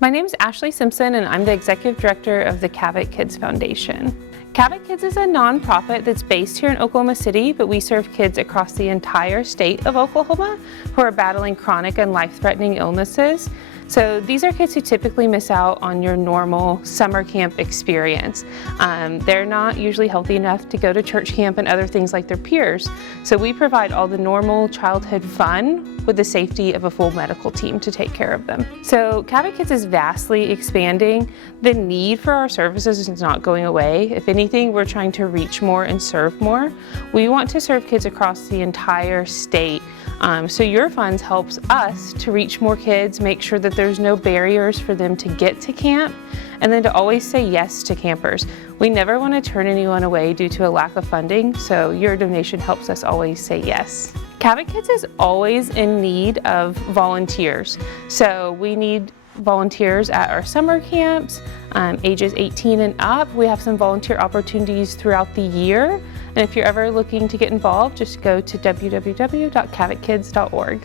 My name is Ashley Simpson and I'm the Executive Director of the Covett Kids Foundation. Covett Kids is a nonprofit that's based here in Oklahoma City, but we serve kids across the entire state of Oklahoma who are battling chronic and life-threatening illnesses. So these are kids who typically miss out on your normal summer camp experience. They're not usually healthy enough to go to church camp and other things like their peers. So we provide all the normal childhood fun with the safety of a full medical team to take care of them. So Covett Kids is vastly expanding. The need for our services is not going away. If anything, we're trying to reach more and serve more. We want to serve kids across the entire state. So your funds helps us to reach more kids, make sure that there's no barriers for them to get to camp, and then to always say yes to campers. We never want to turn anyone away due to a lack of funding, so your donation helps us always say yes. Covett Kids is always in need of volunteers. So we need volunteers at our summer camps, ages 18 and up. We have some volunteer opportunities throughout the year. And if you're ever looking to get involved, just go to www.covettkids.org.